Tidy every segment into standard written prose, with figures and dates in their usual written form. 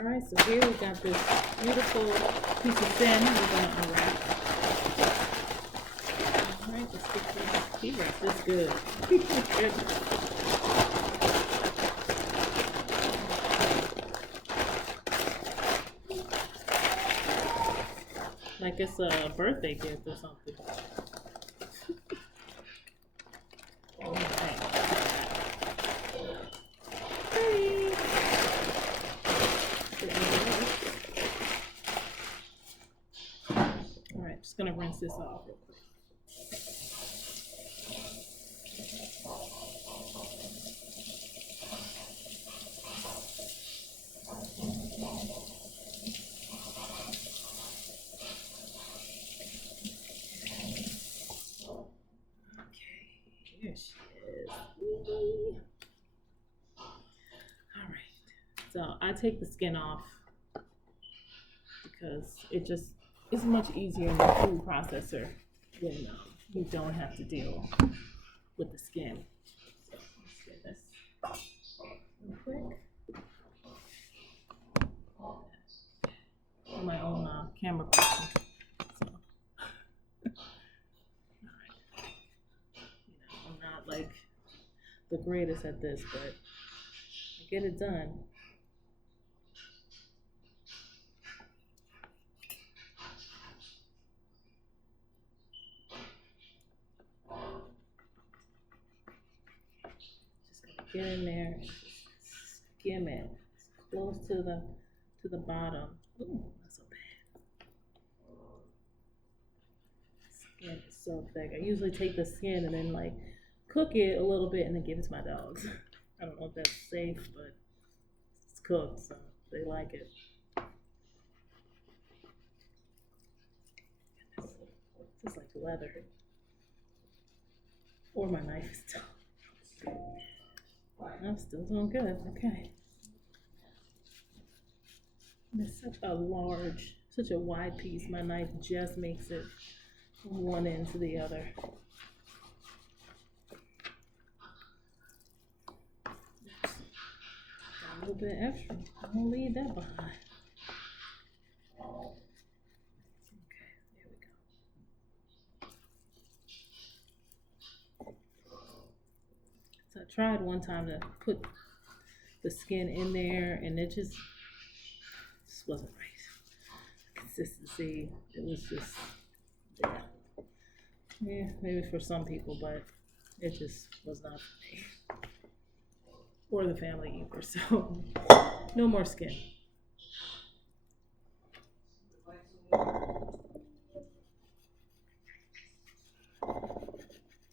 Alright, so here we got this beautiful piece of salmon we're going to unwrap. Alright, let's get this. He wrapped this good. Like it's a birthday gift or something. Alright, just gonna rinse this off real quick. Here she is. Alright, so I take the skin off because it's much easier in the food processor when you don't have to deal with the skin. So let's get this real quick. My own camera person. So, I'm not like the greatest at this, but I get it done. Just gonna get in there and just skim it close to the bottom. Ooh, not so bad. Skin is so thick. I usually take the skin and then like cook it a little bit and then give it to my dogs. I don't know if that's safe, but it's cooked, so they like it. Just like leather. Or my knife is still. I'm still doing good. Okay. It's such a wide piece. My knife just makes it from one end to the other. Got a little bit extra. I'm gonna leave that behind. Okay, there we go. So I tried one time to put the skin in there, and it just wasn't right. Consistency, it was just, yeah, maybe for some people, but it just was not for me or the family either. So no more skin.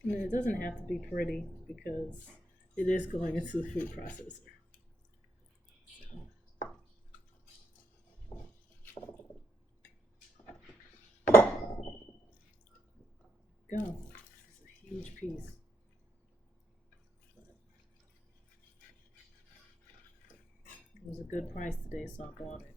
And it doesn't have to be pretty because it is going into the food processor. Go. This is a huge piece. It was a good price today, so I bought it.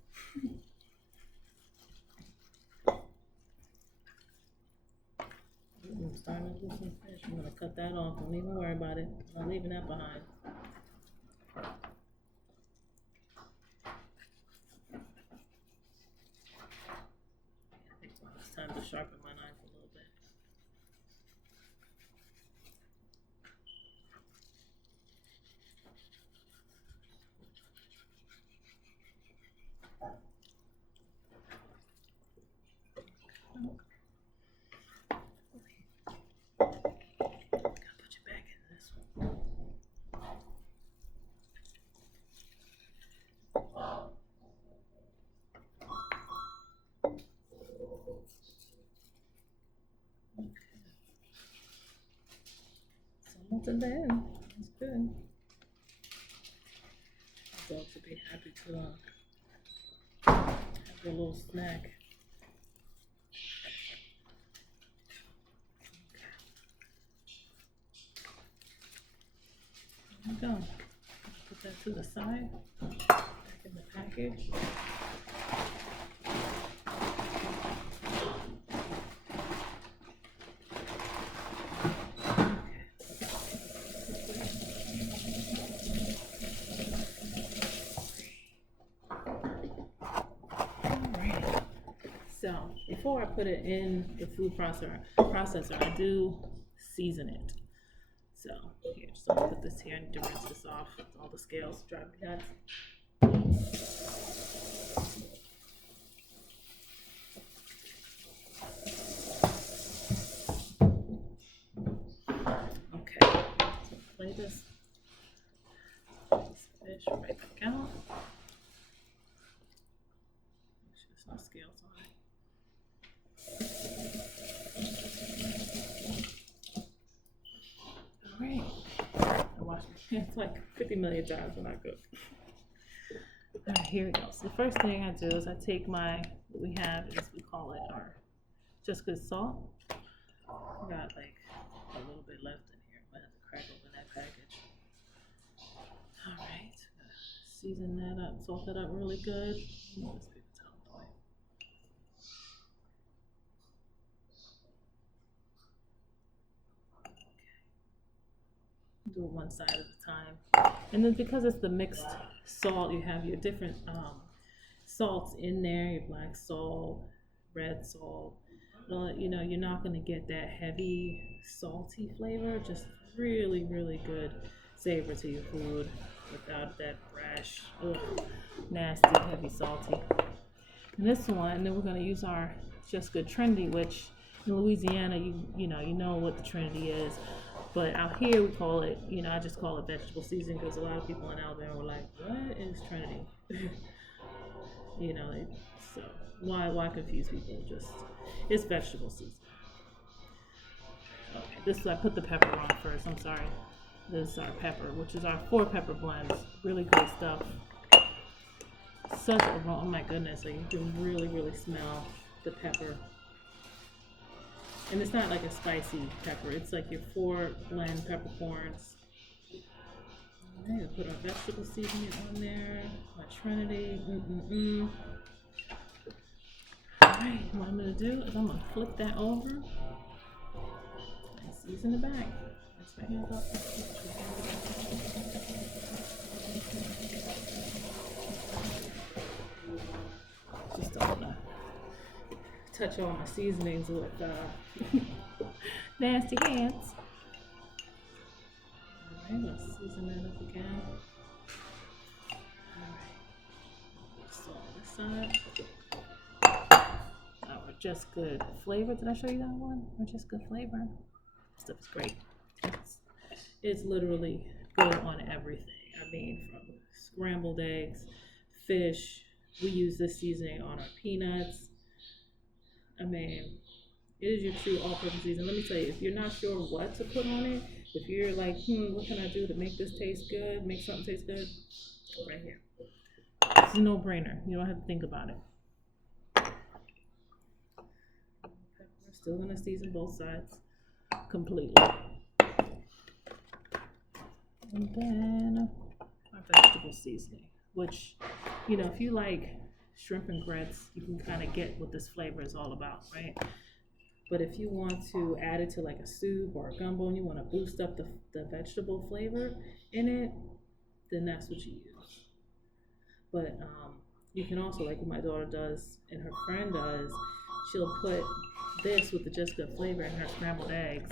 I'm starting to do some fish. I'm gonna cut that off. Don't even worry about it. I'm not leaving that behind. I think it's time to sharpen my knife a little bit. Almost at the end. That's good. The dogs would be happy to have their little snack. There we go. Put that to the side. Back in the package. So before I put it in the food processor, I do season it. So here, so I'll put this here. I need to rinse this off. All the scales drive me nuts. Okay, so play this fish right back out. Make sure there's no scales on it. All right. I wash my hands like 50 million times when I cook. All right, here we go. So the first thing I do is I take what we have is, we call it our Just Good salt. I got like a little bit left in here. I'm gonna have to crack open that package. All right, season that up, salt that up really good. Move this paper towel away. Do it one side at a time. And then because it's the mixed salt, you have your different salts in there, your black salt, red salt. Well, you know, you're not gonna get that heavy, salty flavor, just really, really good savor to your food without that brash, nasty, heavy, salty. And this one, then we're gonna use our Just Good Trinity, which in Louisiana, you know what the Trinity is. But out here we call it, I just call it vegetable seasoning, because a lot of people in Alabama were like, what is Trinity? So why confuse people? It's vegetable seasoning. Okay, I put the pepper on first, I'm sorry. This is our pepper, which is our 4 pepper blends. Really great stuff. Such a aroma, oh my goodness, like you can really, really smell the pepper. And it's not like a spicy pepper, it's like your 4 blend peppercorns. Alright, we'll put our vegetable seasoning on there, my Trinity. Alright, what I'm gonna do is I'm gonna flip that over and season the back. That's my hands up. Just don't wanna touch all my seasonings with nasty hands. Alright, let's season that up again. Alright, salt this side. Our Just Good Flavor. Did I show you that one? Our Just Good Flavor. This stuff is great. It's literally good on everything. I mean, from scrambled eggs, fish. We use this seasoning on our peanuts. I mean, it is your true all-purpose seasoning. Let me tell you, if you're not sure what to put on it, if you're like, what can I do to make this taste good, make something taste good, right here. It's a no-brainer. You don't have to think about it. We're still gonna season both sides completely. And then our vegetable seasoning, which, if you like shrimp and grits, you can kind of get what this flavor is all about, right? But if you want to add it to like a soup or a gumbo and you want to boost up the vegetable flavor in it, then that's what you use. But you can also, like what my daughter does and her friend does, she'll put this with the Just Good Flavor in her scrambled eggs,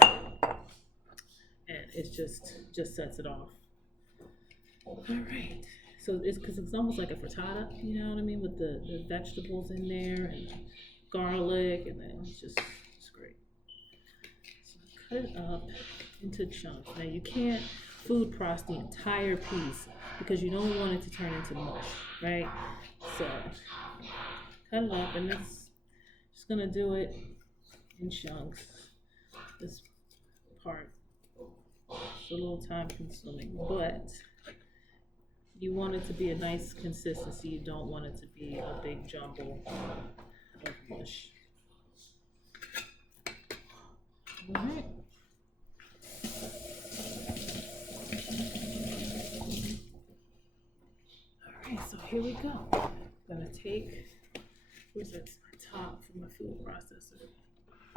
and it just sets it off. All right. So it's almost like a frittata, you know what I mean, with the vegetables in there and garlic, and then it's great. So cut it up into chunks. Now you can't food process the entire piece because you don't want it to turn into mush, right? So cut it up, and it's just gonna do it in chunks. This part is a little time consuming, but you want it to be a nice consistency. You don't want it to be a big jumble of mush. All right. All right, so here we go. I'm gonna take, where's my top for my food processor?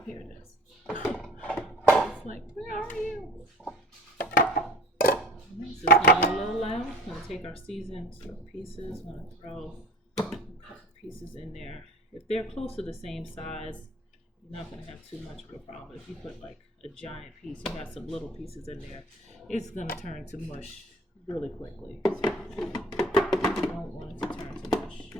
Here it is. It's like, where are you? Alright, so it's gonna be a little loud. I'm gonna take our seasoned pieces. I'm gonna throw a couple pieces in there. if they're close to the same size, you're not gonna have too much of a problem. If you put like a giant piece, you got some little pieces in there, it's gonna turn to mush really quickly. So you don't want it to turn to mush.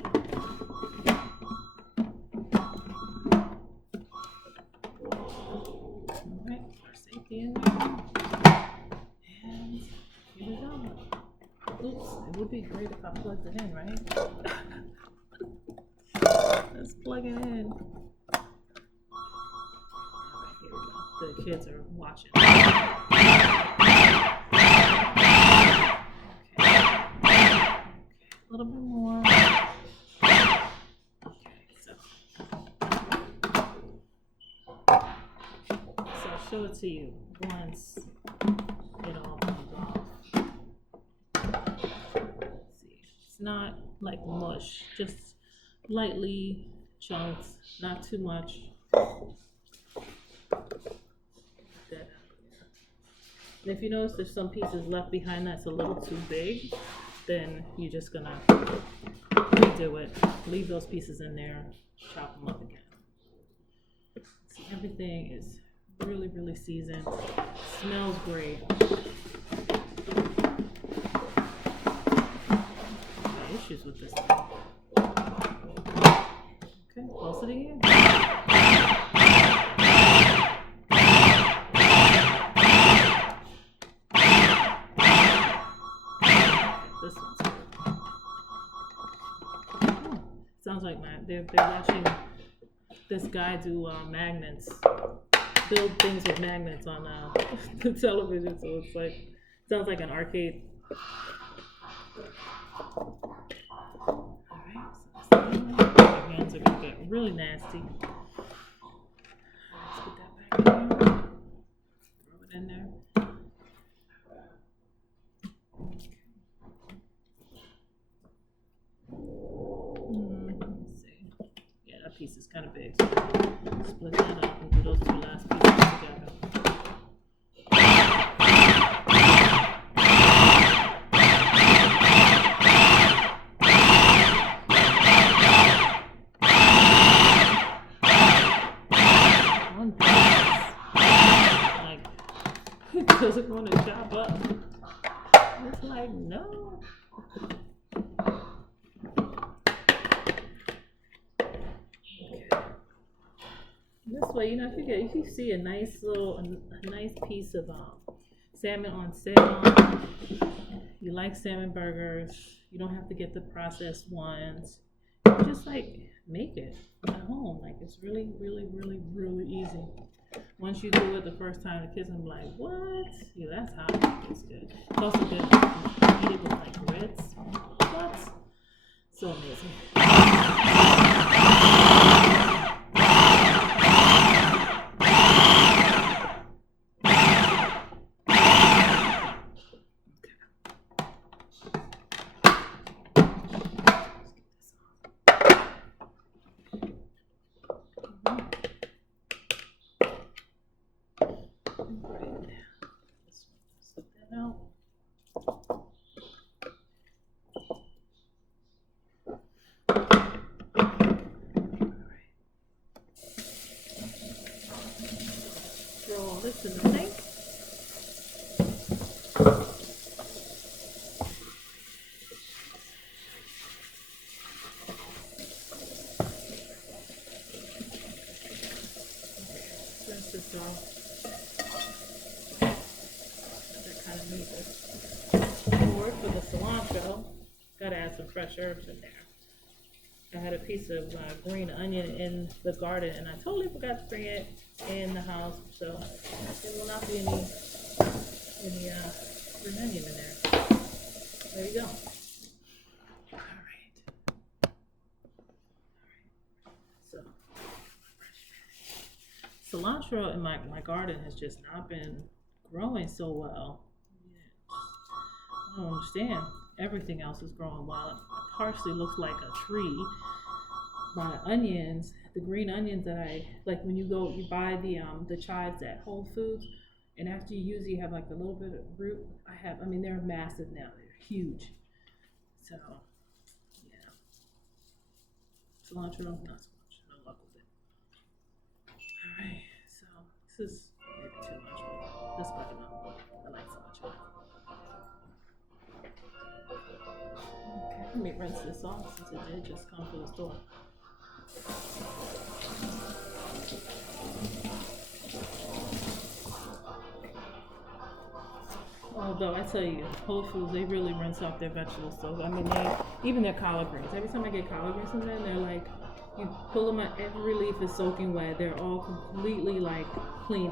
Alright, our safety in there. And here we go. Oops, it would be great if I plugged it in, right? Let's plug it in. Alright, here we go. The kids are watching. Okay. A little bit more. Okay, so I'll show it to you once it all comes off. Let's see, it's not like mush, just lightly chunks, not too much. And if you notice there's some pieces left behind that's a little too big, then you're just gonna redo it. Leave those pieces in there, chop them up again. See, everything is really, really seasoned. Smells great. Issues with this thing. Okay, close it again. This one's good. Sounds like they're watching this guy do magnets, build things with magnets on the television. So it's like, sounds like an arcade. Alright, so your hands are gonna get really nasty. Let's put that back in there. Throw it in there. Let's see. Yeah, that piece is kind of big. So split that up and do those two last pieces together. One piece, like, it doesn't want to chop up. It's like, no. This way, you know, if you see a nice piece of salmon on sale, you like salmon burgers, you don't have to get the processed ones. You just like make it at home. Like, it's really, really, really, really easy. Once you do it the first time, the kids will be like, what? Yeah, that's how it's good. It's also good to eat it with like grits. What? So amazing. Throw all this in the sink. Rinse this off. That kind of needs it. Forward for the cilantro. Gotta add some fresh herbs in there. I had a piece of green onion in the garden, and I totally forgot to bring it in the house, so there will not be any green onion in there. There you go. All right. So cilantro in my garden has just not been growing so well. I don't understand. Everything else is growing well. Parsley looks like a tree. My onions, the green onions that I like, when you buy the chives at Whole Foods, and after you use it, you have like a little bit of root. I mean, they're massive now. They're huge. So, yeah. Cilantro, not so much. This is maybe too much, but that's good enough. I like so much. Okay, let me rinse this off since it did just come from the store. Although I tell you, Whole Foods, they really rinse off their vegetables. So I mean, even their collard greens. Every time I get collard greens from them, they're like, you pull them out, every leaf is soaking wet. They're all completely like clean.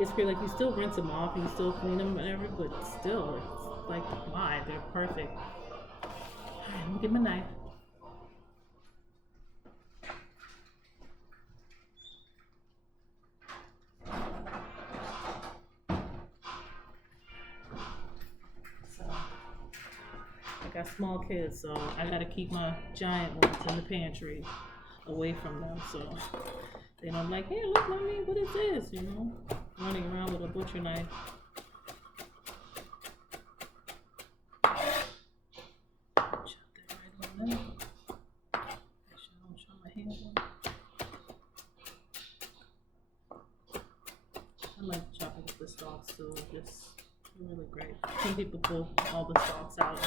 It's great. Like you still rinse them off, and you still clean them, and everything, but still, it's like why they're perfect. All right, let me get my knife. I got small kids, so I gotta keep my giant ones in the pantry away from them. So then I'm like, hey, look, mommy, what is this? You know, running around with a butcher knife. Chop that right on there. Make sure I don't chop my hands on. I like chopping with the stalks too. Just really great. Some people pull all the stalks out.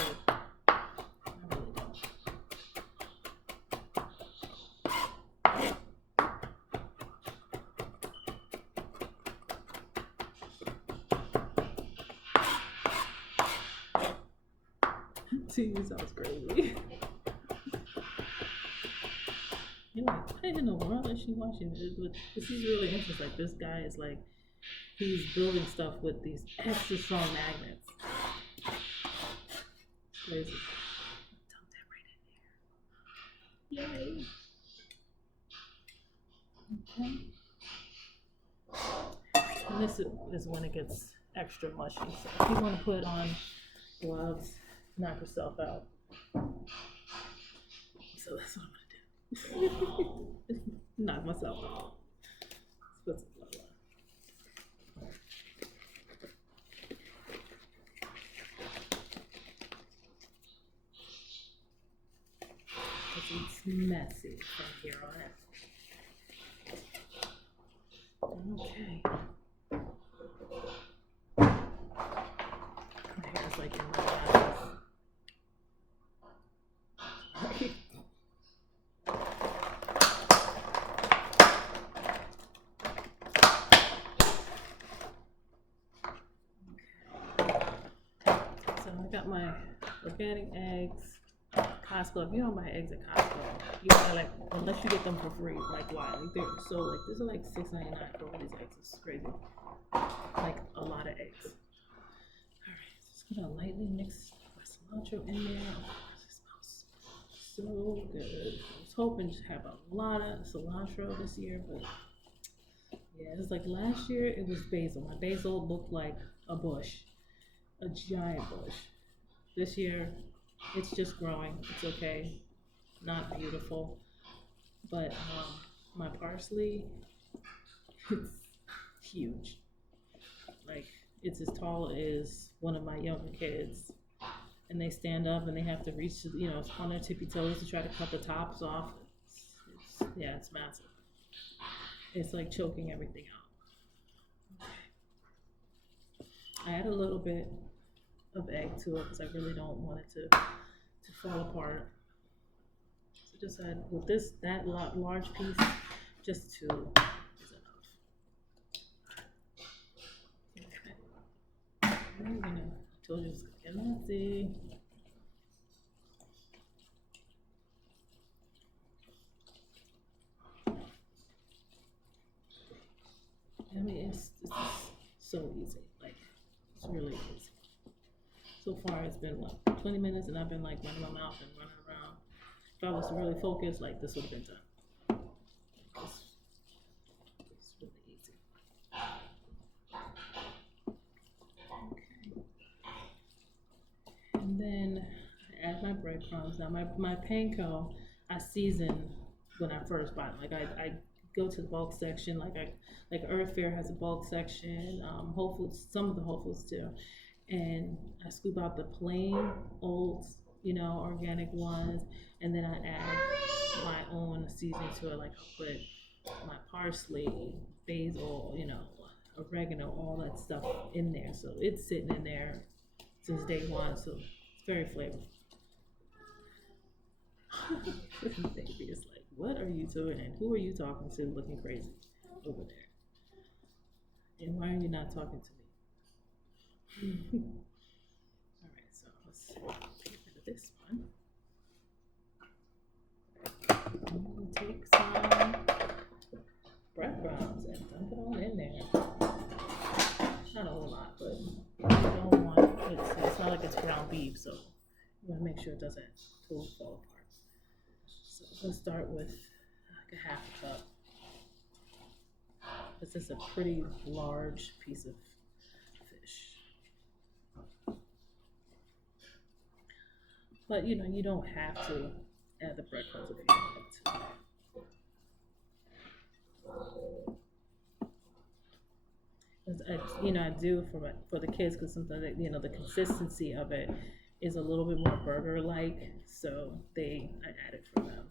TV sounds crazy. You're like, what in the world is she watching? But this is really interesting. Like, this guy is like, he's building stuff with these extra strong magnets. Crazy. Dump that right in there. Yay. Okay. And this is when it gets extra mushy. So if you want to put on gloves, knock yourself out. So that's what I'm gonna do. Knock myself out. Let's put some gloves on. It's messy from here on out. Okay. My hair's like in my glasses. So I got my organic eggs. Costco. If you don't buy eggs at Costco, you gotta like, unless you get them for free, like why? Like they're so like, these are like $6.99 for all these eggs. It's crazy. Like a lot of eggs. Alright, just gonna lightly mix my cilantro in there. It smells so good. I was hoping to have a lot of cilantro this year, but yeah, it's like last year it was basil. My basil looked like a bush, a giant bush. This year it's just growing. It's okay, not beautiful, but my parsley, it's huge. Like it's as tall as one of my younger kids, and they stand up and they have to reach, you know, on their tippy toes to try to cut the tops off. Yeah, it's massive. It's like choking everything out. I add a little bit of egg to it because I really don't want it to fall apart. So just add with that large piece, just 2 is enough. Okay. I told you it's gonna get messy. I mean, it's so easy. Like, it's really easy. So far, it's been what, 20 minutes, and I've been like running my mouth and running around. If I was really focused, like this would have been done. It's really easy. Okay. And then I add my breadcrumbs. Now my panko, I season when I first buy them. Like I go to the bulk section. Like Earth Fare has a bulk section. Whole Foods, some of the Whole Foods too. And I scoop out the plain old, you know, organic ones, and then I add my own seasoning to it. Like I'll put my parsley, basil, oregano, all that stuff in there. So it's sitting in there since day one. So it's very flavorful. Baby is like, what are you doing? And who are you talking to looking crazy over there? And why are you not talking to me? All right, so let's get rid of this one. I'm gonna take some breadcrumbs and dump it on in there. Not a whole lot, but you don't want it's not like it's ground beef, so you want to make sure it doesn't totally fall apart. So let's start with like a half a cup. This is a pretty large piece of fish. But you don't have to add the breadcrumbs if you don't want to. I do for the kids because sometimes the consistency of it is a little bit more burger-like, so I add it for them.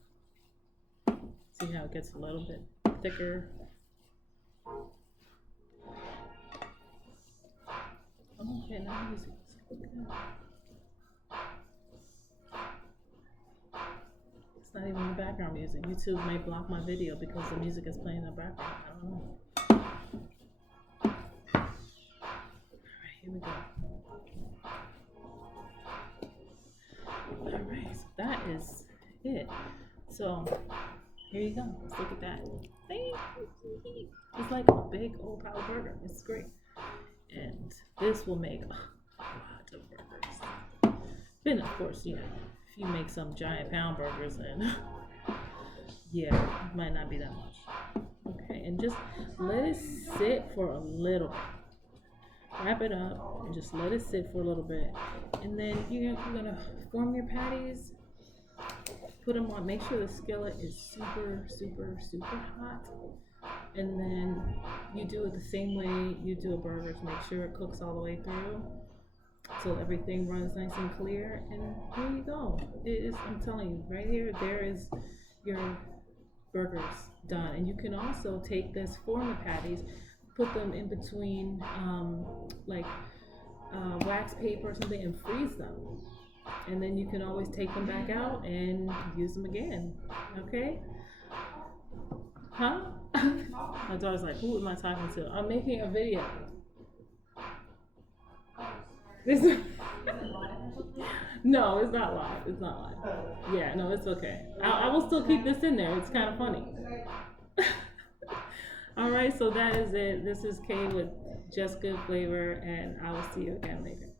See how it gets a little bit thicker. Okay, now music is good. It's not even the background music. YouTube might block my video because the music is playing in the background. I don't know. Here we go. Alright, so that is it. So here you go. Let's look at that. It's like a big old pile of burger. It's great. And this will make a lot of burgers. Then of course, if you make some giant pound burgers, then yeah, it might not be that much. Okay, and just let it sit for a little bit. Wrap it up and just let it sit for a little bit, and then you're gonna form your patties, put them on. Make sure the skillet is super hot, and then you do it the same way you do a burger to make sure it cooks all the way through so everything runs nice and clear. And here you go. I'm telling you, right here, there is your burgers done. And you can also take this, form the patties, put them in between wax paper or something, and freeze them. And then you can always take them back out and use them again. Okay? Huh? My daughter's like, who am I talking to? I'm making a video. No, it's not live. It's not live. Yeah, no, it's okay. I will still keep this in there. It's kind of funny. All right, so that is it. This is Kay with Just Good Flavor, and I will see you again later.